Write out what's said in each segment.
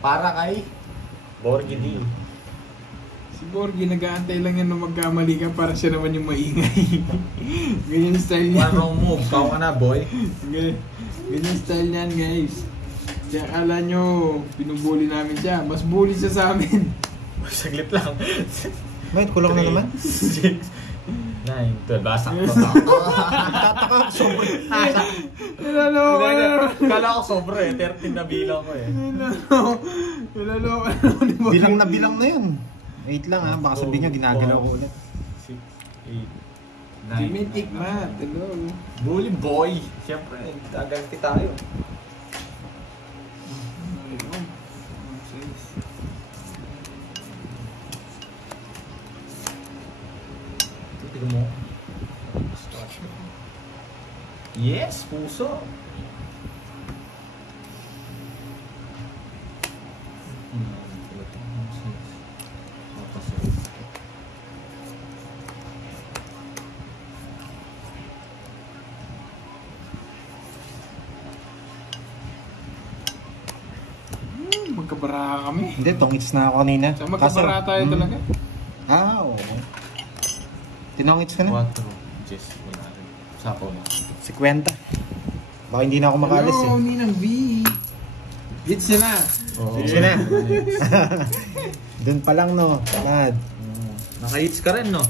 Para kay Borgie D. Si Borgie, nag-aantay lang yan na magkamali ka para siya naman yung maingay. Ganyan style niya. One wrong move. Kau ka na, boy. Ganyan style niyan, guys. Kaya akala nyo, pinubuli namin siya. Mas bully siya sa amin. Saglit lang. Bakit kulang na naman? 6, 9, 12. Basak ko. Tataka, sobrang. Nilaloko ka na naman. Kala ko sobra eh. 13 na bilang ko eh. Nilaloko ka na naman. Bilang na yun. Wait lang ha, baka sabihin nyo ginagalaw ko ulit. 6, 8, 9. Geometric math, hello. Bully boy. Siyempre, gaganti tayo. Tignan mo. Yes, puso. Magkabara kami. Hindi, tongits na ako kanina. So, magkabara tayo talaga. Oo. Tinongits ka na? 4. Yes, wala rin. Sapaw na. 50. Baka hindi na ako makalis eh. Hello, Ninang V. Hits na. Sige na. Doon pa lang no. Lad. Naka-hits ka rin, no?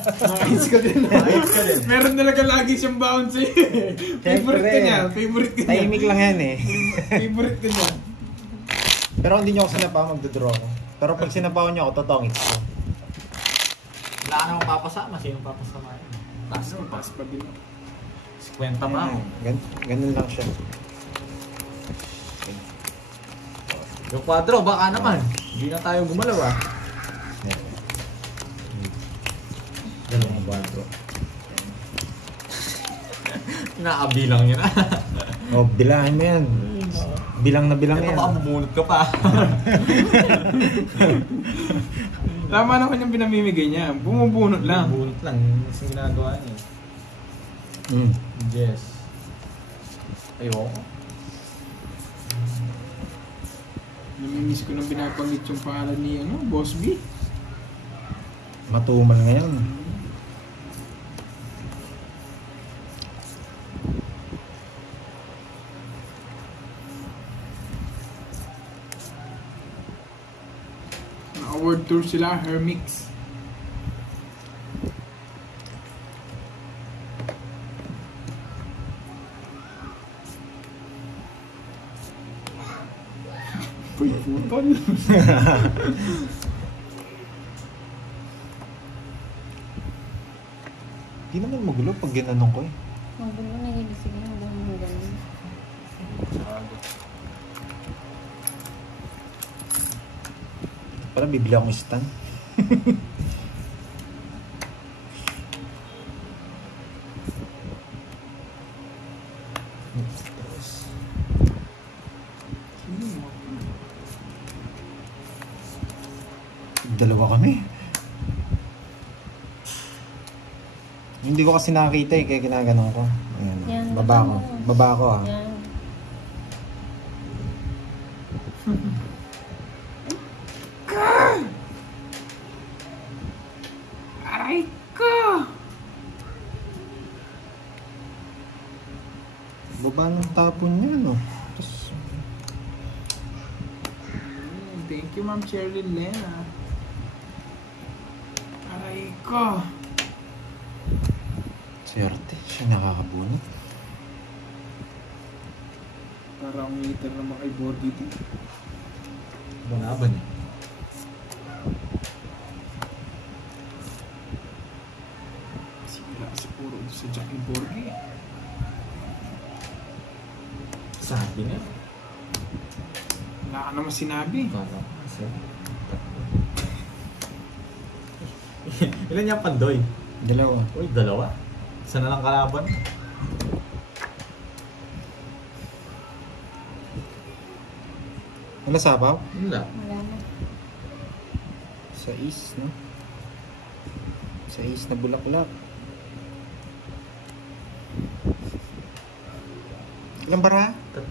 Nakahits ka din. Meron talaga lagi siyang bounce eh. Favorite ka niya. Favorite ka niya. Tahimik lang yan eh. Favorite ka niya. Pero kung hindi nyo ako sinapa, magdodraw ako. Pero pag sinapaw nyo ako, totongits ko. Wala ka namang papasama. Sino papasama yun? Pass pa din. 50 pa ako. Ganun lang siya. Yung kwadro, baka naman. Hindi na tayo gumalaw ah. Dalawang kwadro. Nakakabilang yun ah. O, bilangin mo yan. Bilang na bilang Ito yan. baka bubunot ka pa. Tama naman yung pinamimigay niya. Bumubunot lang. Bubunot lang. Yung ginagawa niya. Yes. Ayoko. Namimiss ko nang binabanggit yung pangalan ni Boss B. Matumal ngayon. Na-award tour sila, Hermix. Uy, putol. Di naman magulo pag ginanong ko eh. Magulo na yung sige na mo ganun. Parang bibili akong stand. Dalawa kami. Hindi ko kasi nakakita eh, kaya ginaganon ko. Ayan. Yan, Baba ko. Baba ko ah. Yan. Aray ko! Baba ng tapon niya, no? Tapos, Thank you, Ma'am Sherilyn Lena. Aray ko! swerte. Siya nakakabunot. Parang meter naman kay Borgie dito. Balaban eh. Sila kasi puro sa Jackie Borgie. Sabi na. Wala ka naman sinabi. Ilan yung pandoy? Dalawa. Uy, dalawa. Isa na lang kalaban. Wala sabaw? Wala. Wala na. Sa is, no? Sa is na bulaklak. Ilang bara? 3.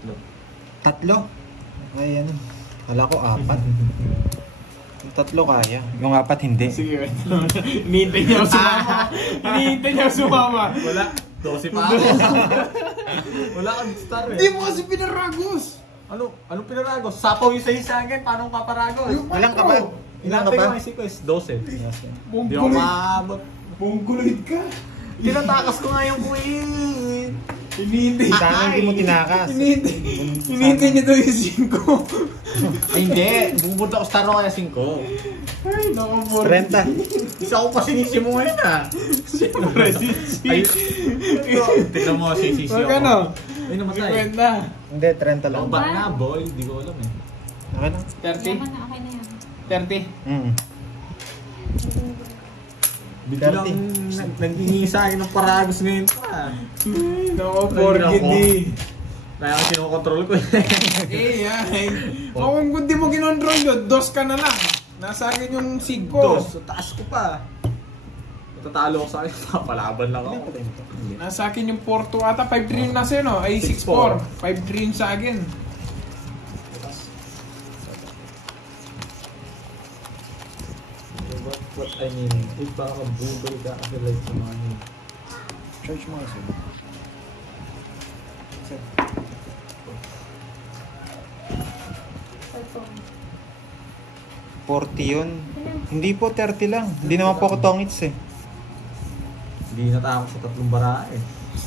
3? Ay, ano. Kala ko 4. Yung 3 kaya. Yung 4 hindi. Sige, wait. Hinihintay niya ako sumama. Hinihintay niya ako sumama. Wala. 12 pa ako. Wala kang star eh. Hindi mo kasi pinaragos. Anong pinaragos? Sapaw yung sa isagin. Paano paparagos? Ilang ka ba? Ilang ka Ilapin ba? ko isip ko is 12. Hindi ako Bungkuloid. maabot. Bungkuloid ka. Tinatakas ko nga yung queen. Hinihintay. Sana hindi mo tinakas. Hinihintay niya daw yung 5. Ay hindi. Bubunta ko star ko kaya 5. Ay, naku, 30. Isa ko pa sinisi mo ngayon ah. Siyempre, Ay, tignan mo, sisisi ako. Wag ano? Ay, namatay. 50. Hindi, 30 lang. Ang bak na, boy. Hindi ko alam eh. Okay lang. 30. Yaman na, okay na yan. 30. Biglang naghingi sa akin ng paragos ngayon pa. Naku, forget eh. Kaya ang sinokontrol ko eh. Ay. Kung hindi mo kinontrol yun, 2 ka na lang. Nasa akin yung sig ko. Sa taas ko pa. Matatalo ko sa akin. Papalaban lang ako. Nasa akin yung 4-2 ata. 5-3 na sa'yo, no? Ay, 6-4. 5-3 sa akin. What I mean, if baka bubol ka kasi like sa mga yun. Charge mo kasi. 40 yun. Hindi po, 30 lang. Hindi naman po ako tongits eh. Hindi natakot sa 3 bara eh.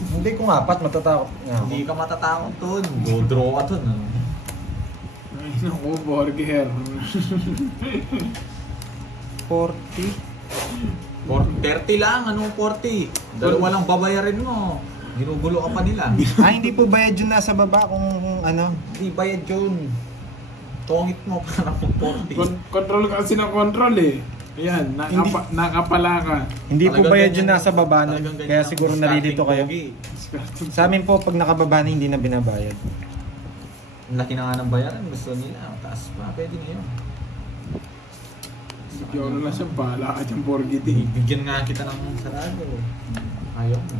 Hindi kung 4, matatakot nga ako. Hindi ka matatakot dun. Go draw ka dun. Ano? Ay, naku, burger. 40? 30 lang. Anong 40? Dalawa lang babayarin mo. Ginugulo ka pa nila. Hindi po bayad yun nasa baba kung ano. Hindi bayad yun. Tongit mo para kung 40. Control ka kasi ng control eh. Ayan, nakapala ka. Hindi po Talagang bayad ganyan- yun nasa baba nun. talagang ganyan Kaya ang siguro starting nalilito kayo. bogey. Sa amin po, pag nakababa na hindi na binabayad. Ang laki na nga ng bayaran. Gusto nila. Ang taas pa. Pwede na yun. Bigyan na lang siya, bahala ka dyan, Borgit eh. Bigyan nga kita ng sarado. Ayaw mo.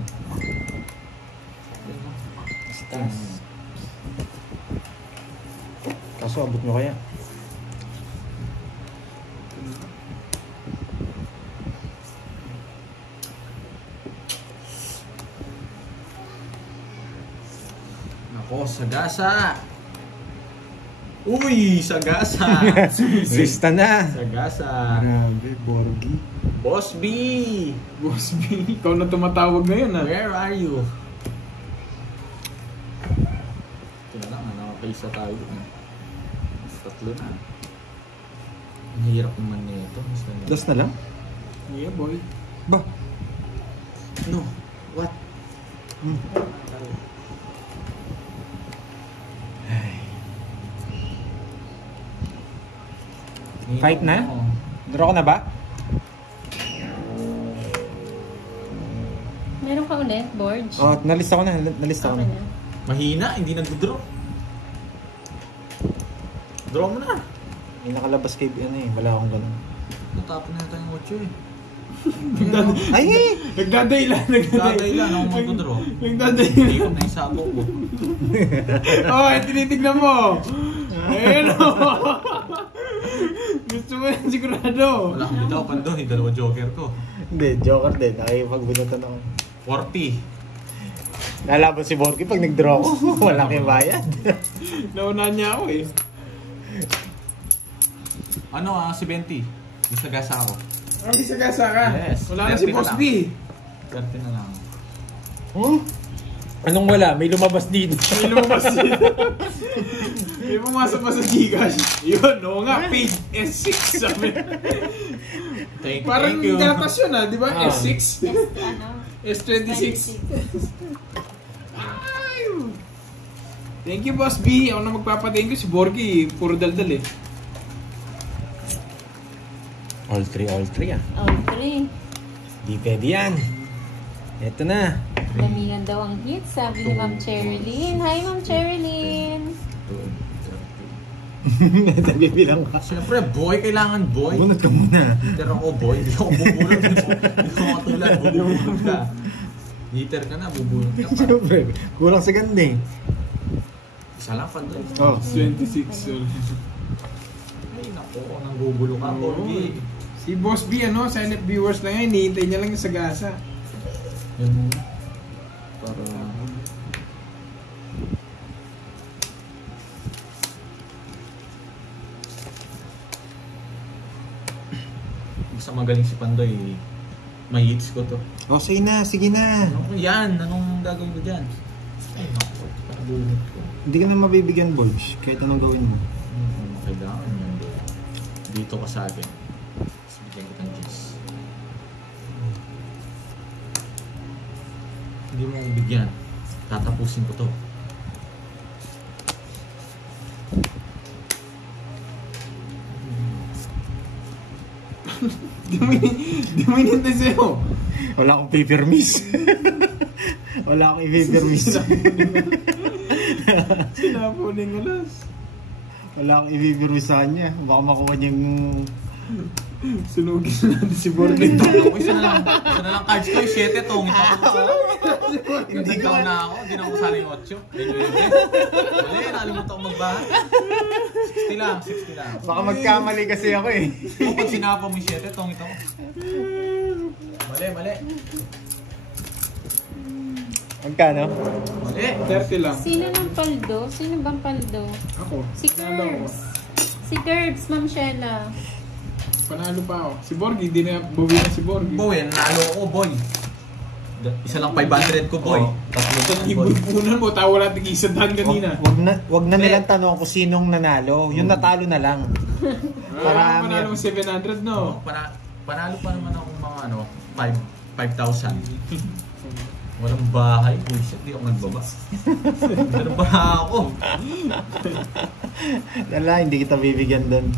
Kaso abot nyo kaya. Nako, sagasa! Uy, sagasa! Sista na. Sagasa! Grabe, Borgi. Boss B! Boss B, ikaw na tumatawag ngayon ah. Where are you? Ito na lang, nakapaysa tayo. Tatlo na. Ang hirap naman nito. Last na lang? Yeah, boy. Ba? No. What? Fight na? Draw ko na ba? Meron ka ulit, Borge? Oh, nalista ko na. Nalista ko Okay na. na. Mahina, hindi nagdo-draw. Draw mo na. May nakalabas kay ano eh. Wala akong ganun. Natapon na tayo yung 8 eh. Ay! Nagdadaylan. Dadaylan ako magdo-draw. Hindi Nagdadaylan. ko na isabo ko. Oh, tinitignan mo. Ayun o. Gusto mo yan sigurado. Wala akong bitaw pa doon. Dalawa joker ko. Hindi, joker din. Nakikipagbinutan ako. 40. Lalaban si Borgi pag nag-draw ko. Wala kayong bayad. Naunahan niya ako eh. Ano si 20? Isagasa ako. Ang isa-gasa ka. Yes. Wala na si 30 Boss lang. B. 30 na lang. Huh? Anong wala? May lumabas dito. May lumabas dito. May pumasok pa sa Gcash. Yun, oo nga, paid S6 sabi. Thank Parang you. gatas yun ah, di ba? Ah. S6. Ano? S26. Ay. Thank you, Boss B. Ako na magpapa-thank you. Si Borgi, puro daldal eh. All three ah. All three. Di pwede yan. Eto na. Damihan daw ang hit, sabi ni Ma'am Cherilyn. Hi, Ma'am Cherilyn. Nagbibilang ka. Siyempre, boy. Kailangan boy. Bunot ka muna. Liter ako, boy. Hindi ako bubulot. Hindi ako matulad. Bubulot ka. Liter ka na, bubulot ka pa. Siyempre, kulang sa ganda eh. Isa lang, Pandoy. Oh. 26. So. Ay, naku, nanggugulo ka, Borgie. Si Boss B, ano, silent viewers lang yan. Hinihintay niya lang yung sagasa. Yan mo. Para... Basta magaling si Pandoy. May hits ko to. Oh, sige na, sige na. Ano yan? Anong gagawin ko dyan? Ay, naku. Panabunot ko. Hindi ka na mabibigyan, Bulge. Kahit anong gawin mo. Kailangan yan. Dito ka sa akin. Tapos bigyan kitang cheese. Hindi mo akong bigyan. Tatapusin ko to. Di mo inintay sa'yo. Wala akong paper miss. Wala akong i-paper miss. Sinapuning alas. Wala akong i-paper miss sa kanya. Baka makuha niya yung... Sunugin natin si Borgie. Ako, isa na lang cards ko. 7 tong. Hindi ka na ako. Hindi na ako kasali yung 8. Wala, nalimutan ko magbahan. 60 lang, 60 lang. Baka magkamali kasi ako eh. Kung pag sinapa mo yung 7 tong ito. Mali. Magkano? Mali. 30 lang. Sino ng paldo? Sino bang paldo? Ako. Si Panalo ko. Curbs. Si Curbs, Ma'am Shella. Panalo pa ako. Si Borgie, hindi na bawi na si Borgie. Boy, nalo ko, boy. Isa lang 500 ko, boy. Tatlo Sa ibupunan mo, tawa lang tig-100 kanina. Wag na nilang tanong kung sinong nanalo. Yung natalo na lang. Para panalo mo 700, no? Panalo pa naman ako mga 5,000. Walang bahay. Bullshit, di ako nagbaba. Pero ba ako? Wala, hindi kita bibigyan doon.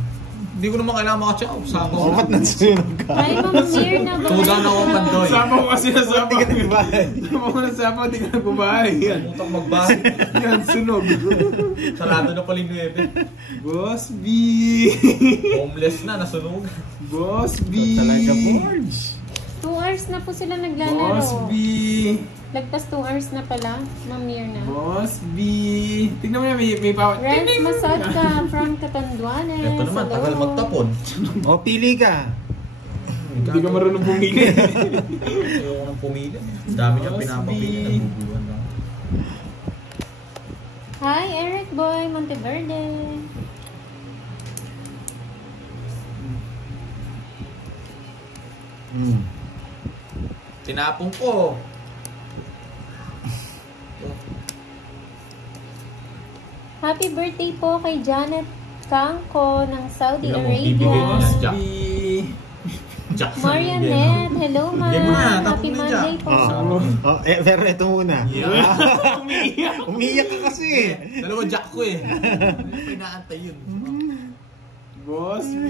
Hindi ko naman kailangan makachaw. Sako. Oh, ba't nasusunog ka? Hi, Ma'am Mir na ba? Tuda na ako, Pandoy. Sama ko kasi na sama. Hindi ka nagbahay. Sama ko na sama, hindi ka nagbabahay. Yan. Pumunta ko magbahay. Yan, sunog. Sarado na pala yung 9. Boss B. Homeless na, nasunog. Boss B. Talaga, Borge. 2 hours na po sila naglalaro. Boss B. Lagpas 2 hours na pala, Ma'am Mir na. Boss B. Tignan mo yan, may power. Renz Masadka from Catanduanes. Ito naman, tagal magtapon. O, pili ka. Hindi ka marunong pumili. Ayoko nang pumili. Dami niyang pinapapili. Nagbubuhan lang. Hi, Eric Boy Monteverde. Tinapong ko. Happy birthday po kay Janet Kangko ng Saudi Tingnan mo, bibigay niya Arabia. na. B. Jackson. Marianet, hello ma'am. Bigay mo na, Happy tapos mo Monday dyan. po. Pero ito muna. Umiiyak. Umiiyak ka kasi. Dalawa jack ko eh. Pinaantay yun. Boss B.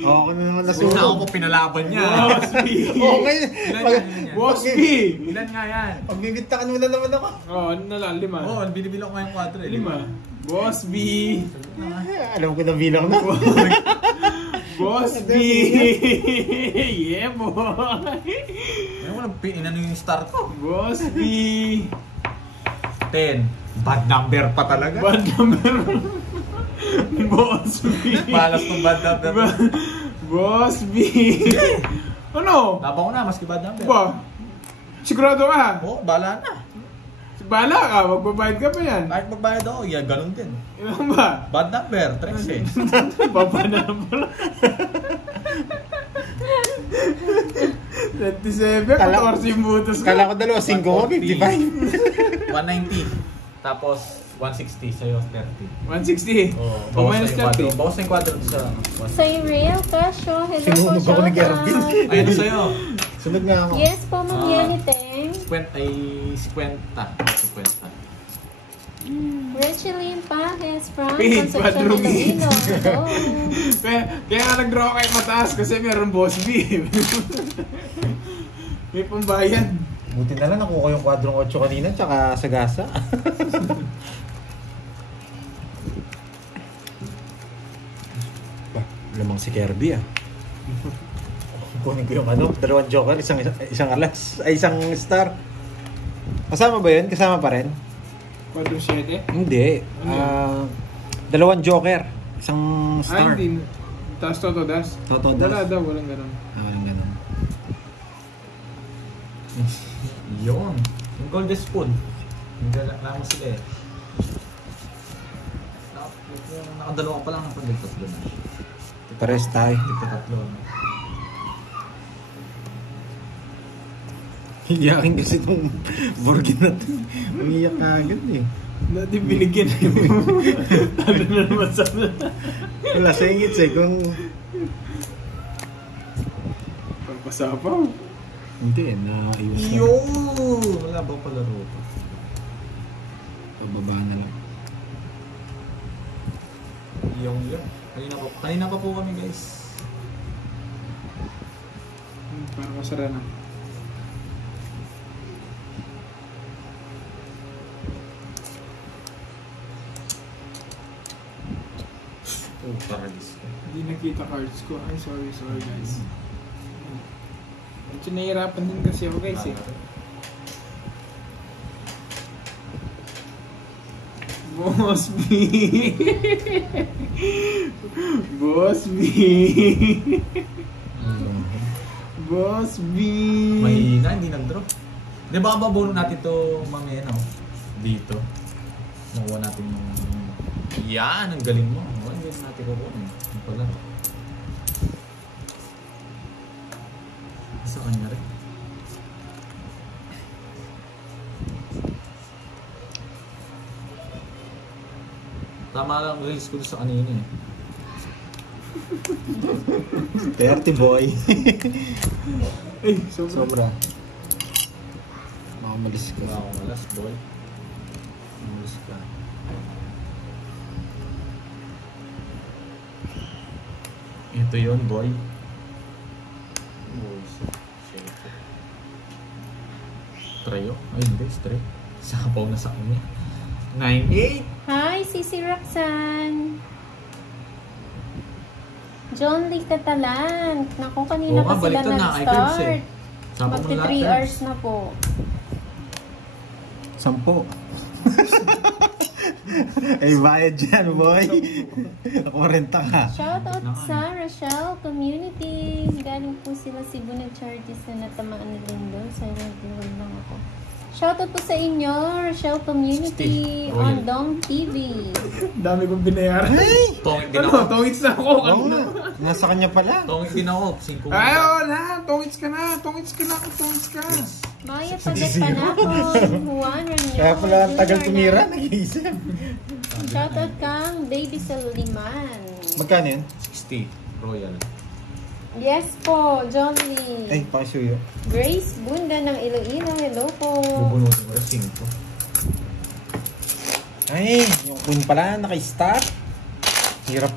Oo, ano naman Una nasunog. ako pinalaban niya. Boss B. Oo, ngayon. Ilan yan? Boss B. Ilan nga yan? Pagbibitakan mo na naman ako. Oh, ano na lang, 5. Oo, binibilang ko ngayong 4 eh. 5. Boss B. Alam ko na bilang na. Boss B. Yeah, boy. Ngayon ko lang inano yung star ko. Boss B. 10. Bad number pa talaga. Bad number. Boss B. Palas kong bad number. Boss B. Ano? Laban ko na, maski bad number. Ba? Sigurado ka? Oo, bala na. Bala ka, magbabayad ka pa yan. Kahit magbayad ako, yeah, ganun din. Ilan ba? Bad number, 13. Baba na pala. 27, 14 yung butos ko. Kala ko 5 ko, 55. 190. Tapos 160 sa'yo, 30. 160. Oh, O minus 30. Bawas na yung quadro sa Sa Real Casio, hello po, Sinunog ako ni shout Gervin. out. Ayun sa'yo. Sunod nga ako. Yes po, Ma'am Yeniteng. 50. Recheline Pajes from Pin, Concepcion, quadruple. Iloilo. Hello. Kaya nga nag-draw kayo mataas kasi meron Boss B. May pambayad. Buti na lang nakuha ko yung kwadrong 8 kanina, tsaka sagasa. Lamang si Kirby ah. Kunin ko yung ano, 2 joker, isang alas, ay isang star. Kasama ba yun? Kasama pa rin? 4-7? Hindi. Dalawang joker. Isang star. Hindi. Tapos Toto Das? Toto Das. Wala daw, walang ganun. Walang ganun. Yun. Yung golden spoon. Hindi lamang sila eh. Nakadalawa pa lang ang tatlo na. Pares tayo. Tatlo na. Iyakin kasi itong burger na ito. Umiyak ka agad eh. Dati binigyan na yung talo na naman sana. Wala sa ingits eh. Kung... Pagpasapaw. Hindi eh. Naayos na. Yun! Wala ba palaro pa? Pababa na lang. Yung yun. Kanina pa po kami guys. Parang masara na. Oh, paragis ko. Hindi nakita cards ko. Ay, sorry guys. Medyo nahihirapan din kasi ako guys eh. Boss B. Boss B. Boss B. Mahina, hindi nag-drop. Di ba babuno natin to mamaya no? Dito. Nakuha natin yung... Yan, ang galing mo. Hindi natin kukunin. Ang palaro. Sa kanya rin. Tama lang release ko sa kanina eh. 30 boy. Ay, sobra. Sobra. Makamalis ka. Wala akong alas, boy. Makamalis ka. Ito yun, boy. Boy, shit. Trayo? Ay, hindi. Straight. Sapaw na sa kanya. 9-8. Hi, Sisi Roxanne. John Lee Catalan. Naku, kanina Oo pa nga, sila baliktad na, ay, curbs eh. nag-start. Sapaw mo Magti lahat 3 eh. hours na po. 10. Ay, bayad dyan, boy. 40 ka. Shoutout sa Rochelle Community. Galing po sila Cebu nag-charges na natamaan na din doon. So, nag-deal lang ako. Shoutout po sa inyo, Rochelle Community Steve, on Royal. Dong TV. Dami kong binayaran. Tongit din Ano, ako. tongits na ako. Oo Ano? nga. Nasa kanya pala. Tongit din ako. 5 Ay, oo na. Tongits ka na. Tongits ka na. Tongits ka. Maya Pagat Panakon, Juan Ranyo. Kaya pala ang tagal Junior tumira. na- Nag-iisip. Shoutout kang Baby Saliman. Magkano yun? 60. Royal. Yes po, John Lee. Ay, pakisuyo. Grace Bunda ng Iloilo, hello po. Bubunutin ko rin 5. Ay, yung queen pala, naka-start. Hirap.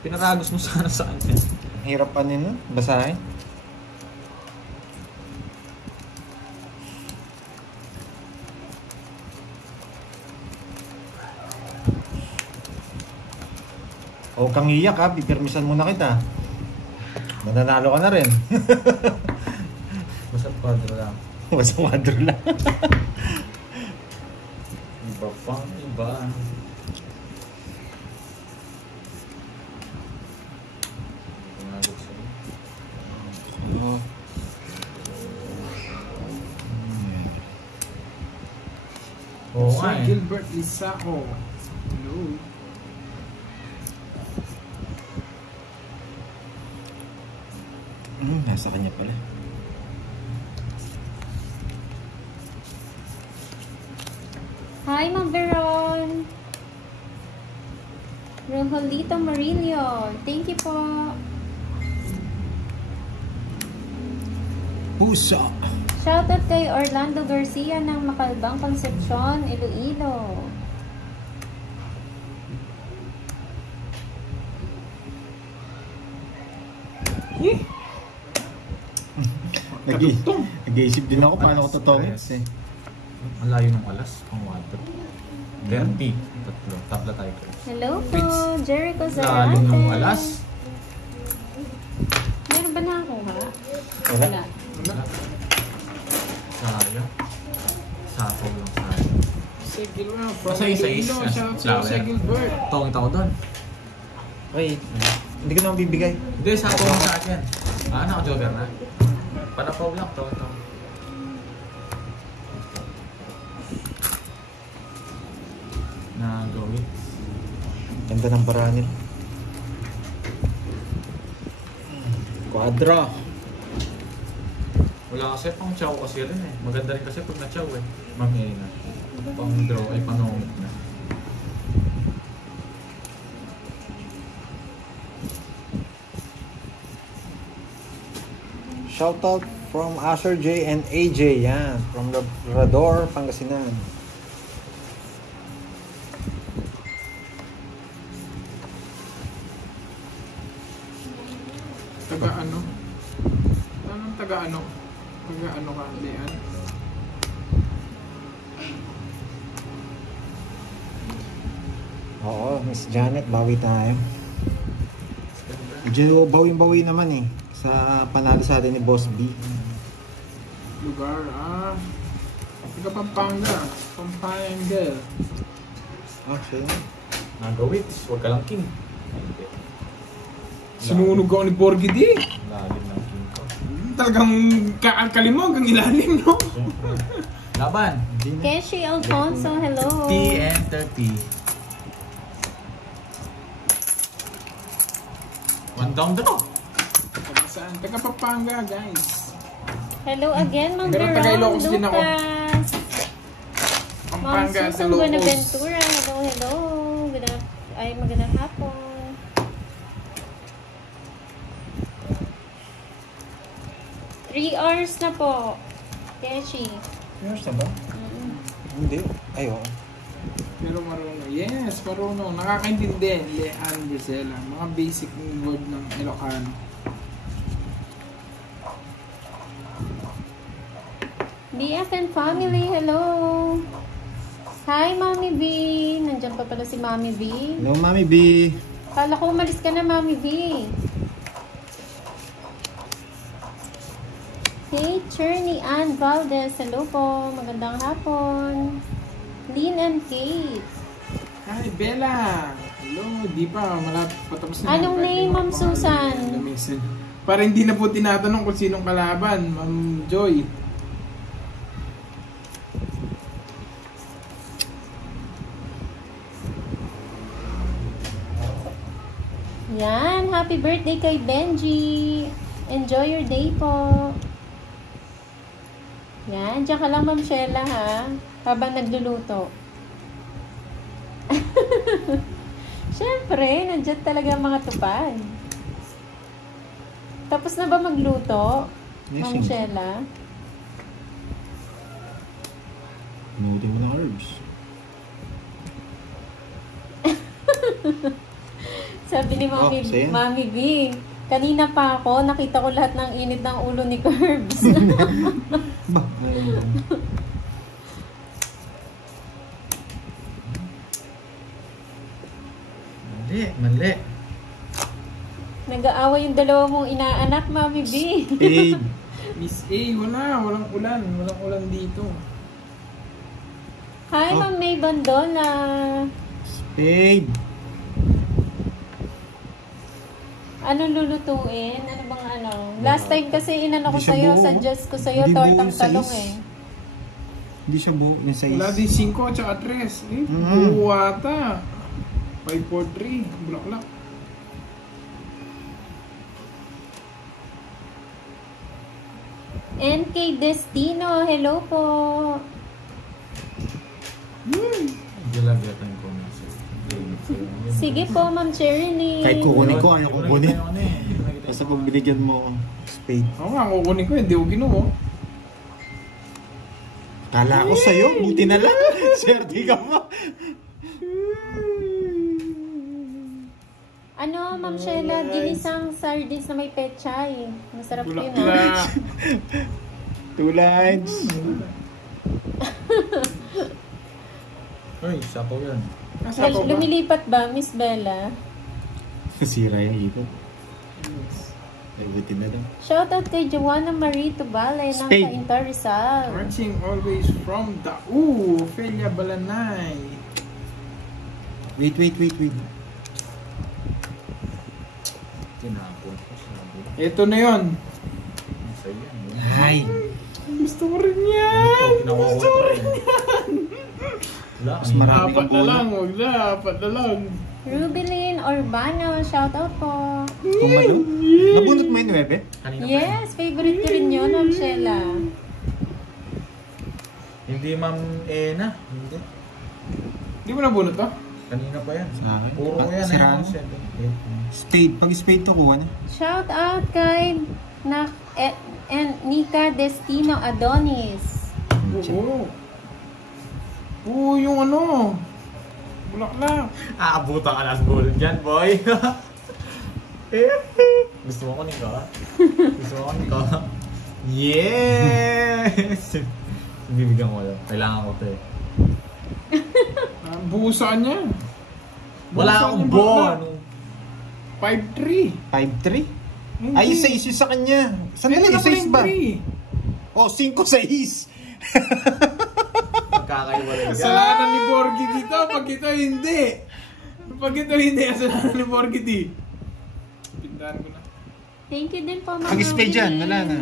Pinaragos mo sana sa kanya. Hirap ano yun, basahin. O kang iyak ha, pipirmisan muna kita. Mananalo ka na rin. Basta kwadro lang. Basta kwadro lang. Iba pang iba. Pinaragos siya. Oo. Oo nga Sir eh. Gilbert Lisaco. Hello. Nasa kanya pala. Hi, Ma'am Veron. Rojalito Marillo, thank you po. Pusa. Shoutout kay Orlando Garcia ng Makalbang Concepcion, Iloilo. Nag-iisip din ako paano ko totongit eh. Ang layo ng alas. Ang water. 30. Tatlo. Tapla tayo. Hello po, Fritz. Jericho Lalim Zarate. ng alas. Meron ba na ako ha? Wala. Sayang. Sapaw lang sayang. Jose Gilbert. From Nasa isa is, Iloilo. Shout out sa flower. Jose Gilbert. Tongit ako doon. Okay, hindi ko naman bibigay. Hindi, sa ako sa akin. Naka-jogger na. Panapaw lang, tongit ako. Nagawit. Ganda ng baranil. Quadra. Wala kasi pang chow kasi rin eh. Maganda rin kasi pag na-chow eh. Mamili na. Pang draw ay panungit na. Shoutout from Asher J and AJ. Yan. From Labrador, Pangasinan. Taga ano? Anong taga ano? Taga ano ka, Lean? Oo, Miss Janet, bawi tayo. Medyo bawing-bawi naman eh. Sa panalo sa atin ni Boss B. Lugar, taga Pampanga. Pampanga. Okay. Nagawit. Huwag ka lang king. Sinunog ako ni Borgie D. Lalim ng king ko. Talagang kakalkalin mo hanggang ilalim, no? Laban. Keshi Alfonso, hello. 50 and 30. One down draw. Taga saan? Taga Pampanga, guys. Hello again, Ma'am Pero taga Veron Ilocos din ako. Lucas. Ma'am Pampanga, Susan Ilocos. Buenaventura, hello, hello. Magandang hapon. Three hours na po. Keshi. Yours na ba? Hindi. Ay, oo. Pero marunong. Yes, marunong. Nakakaintindi. Lean, Gisela. Mga basic word ng Ilocano. BFN family, hello. Hi, Mami B. Nandiyan pa pala si Mami B. Hello, Mami B. Kala ko umalis ka na, Mami B. Hey, Cherny Ann Valdez. Hello po. Magandang hapon. Lynn and Kate. Hi, Bella. Hello. Di pa. Malapit patapos na. Anong name, Ma'am Susan? Para hindi na po tinatanong kung sinong kalaban, Ma'am Joy. Yan. Happy birthday kay Benji. Enjoy your day po. Yan. Diyan ka lang, Ma'am Sheila, ha? Habang nagluluto. Siyempre, nandiyan talaga ang mga tupad. Tapos na ba magluto, Ma'am Sheila? Pinutin mo ng herbs. Sabi ni sa'yo. Mami B, kanina pa ako, nakita ko lahat ng init ng ulo ni Curbs. Ba? Mali. Nag-aaway yung dalawa mong inaanak, Mami B. Spade. Miss A, walang ulan. Walang ulan dito. Hi, Ma'am May Bandona. Spade. Anong lulutuin? Ano bang ano? Last time kasi inano ko Hindi siya sa'yo, buo. suggest ko sa'yo, Hindi buo tortang yung talong size. eh. Hindi siya buo. Yung size. Wala din 5 at saka 3. Buo ata. 5, 4, 3. Bulaklak. NK Destino, hello po. Gilagatan ko na siya. Sige po, Ma'am Cherny. Kahit kukunin ko, ayaw kukunin. eh. Basta pag binigyan mo ako, spade. Oo nga, kukunin ko. Hindi ko ginuho. Kala ko sa'yo, buti na lang. Swerte ka pa. Ano, Ma'am Sheila, ginisang sardines na may pechay. Masarap yun, ah. Bulaklak. 2 lines. Uy, sapo yan. Nasa pa ba? Lumilipat ba, Miss Bella? Sira yung ikot. Ay, buti na lang. Shoutout kay Joanna Marie Tubalay ng Spade. Cainta Rizal. Watching always from the Ophelia Balanay. Wait. Tinapon ko sabi. Ito na yun. Sa'yo yan. Ay. Gusto ko rin yan. Gusto ko rin. Wala. Mas marami Apat kang na puno. lang, wag na. Apat na lang. Rubilin Urbano, shoutout po. Tumalo. Nabunot mo yung 9? Kanina pa yan. Yes, favorite ko rin yun, Ma'am Sheila. Hindi ma'am Ena. Hindi. Di mo nabunot to? Kanina pa yan. Sa akin. Puro Ah, yan. siraan. 7, 8. Spade. Pag spade to, kuha na. Shoutout kay Nika Destino Adonis. Oo. Oo, yung ano. Bulaklak. Aabutan ka na sa bulog dyan, boy. Gusto mo ko nito, ha? Gusto mo ko nito? Yes! Bibigyan ko lang. Kailangan ko ito eh. Buhusan niya. Wala akong bon. 5-3. 5-3? Ay, isa-is sa kanya. Sandali, isa-is ba? Oh, 5-6. Magkakaiwalay ka. Kasalanan ni Borgie dito. Pag ito hindi. Pag ito hindi, kasalanan ni Borgie di. Pindahan ko na. Thank you din po, Ma'am Pag spade dyan, wala na.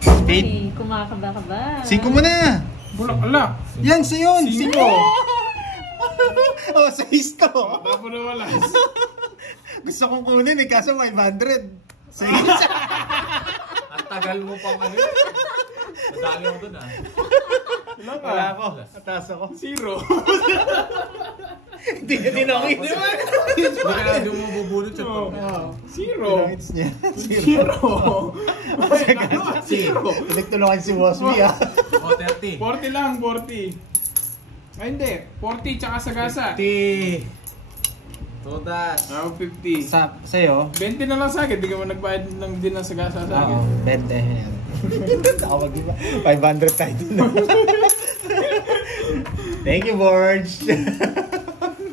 Spade. Hey, kumakaba-kaba. 5 mo na. Bulaklak. Yan, sa yun. 5. 5. Oh, 6 to. Tapo na wala. Gusto kong kunin eh, kaso 500. 6. Ang tagal mo pang ano. Madali mo dun, ha? Wala ako. Atas ako. 0. Hindi na ako yun. Hindi ka na doon mo bubunot sa to. 0. Hits niya. 0. Sige. Pinagtulungan si Wasby ah. O, 30. 40 lang, 40. Ay hindi, 40 tsaka sagasa. 50. Todas. Ako 50. Sa'yo? 20 na lang sa akin, di ka mo nagbayad ng din ng sagasa sa akin. Oo, 20. Ako mag-iba. 500 tayo dun. Thank you, Borge.